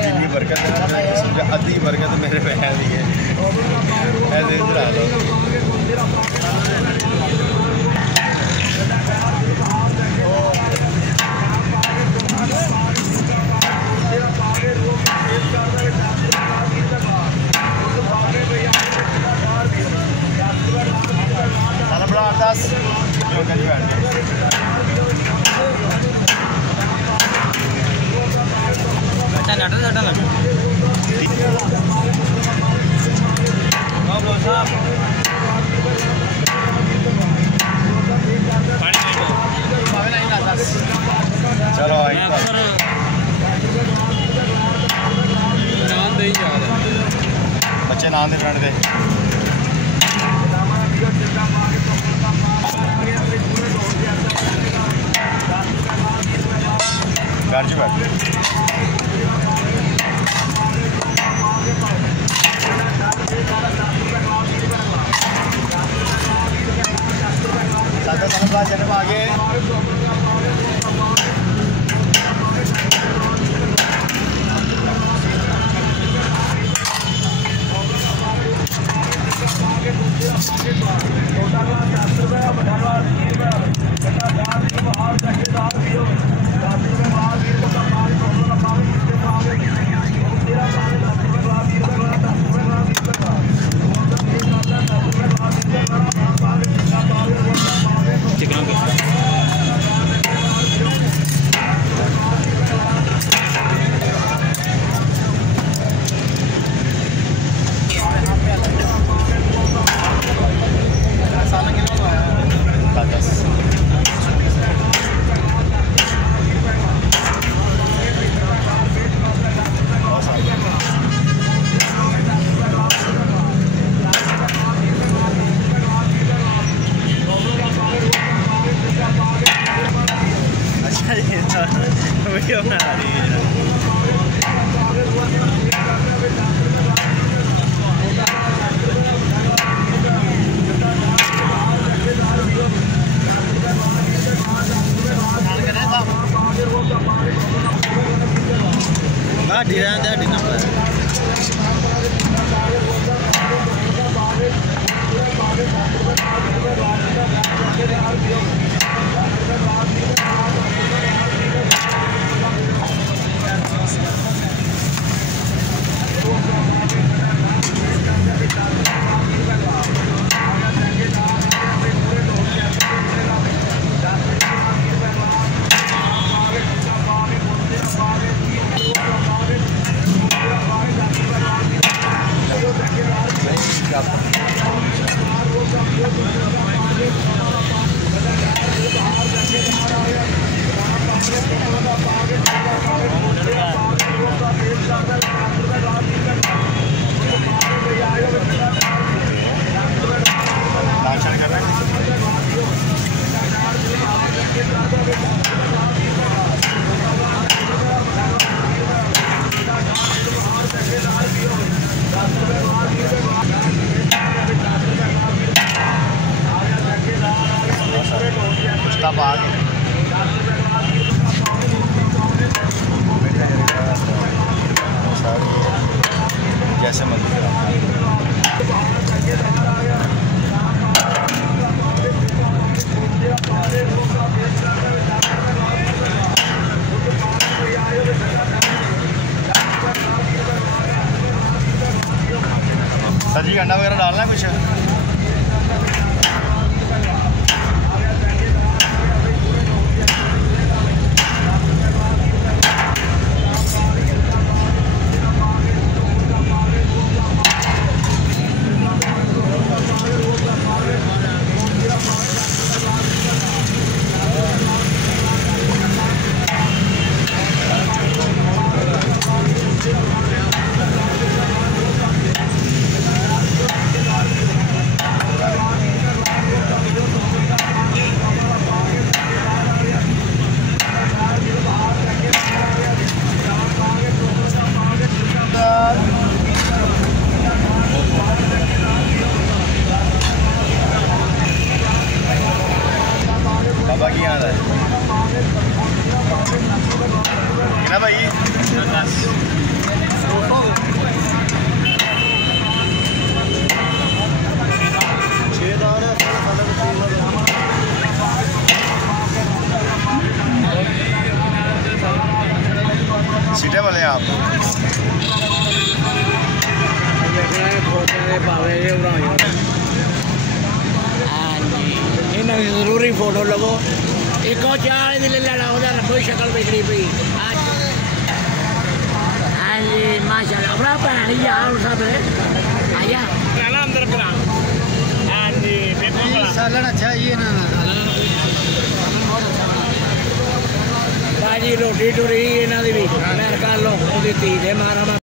जितनी बरकत है अद्धी बरकत मेरे बहन दी है। ऐसे इधर आ लो। चलो बच्चे नाम दे फ्रेंड दे घर च बैठ जन्म आगे वीडियो बना रही है। कैसे मंदिर सर जी अंडा वगैरह डालना है कुछ है ना भाई। सीटे वाले आप जरूरी फोटो लवो एक और चार दिन लड़ा कोई शक्ल बिगड़ी पी हाँ जी माशाल्लाह अपना भैन ही यार सब आया अंदर करा हाँ जी सालन अच्छा ये ना भाजी रोटी टुरी इन्हों की भी मैं कर लो धी मारा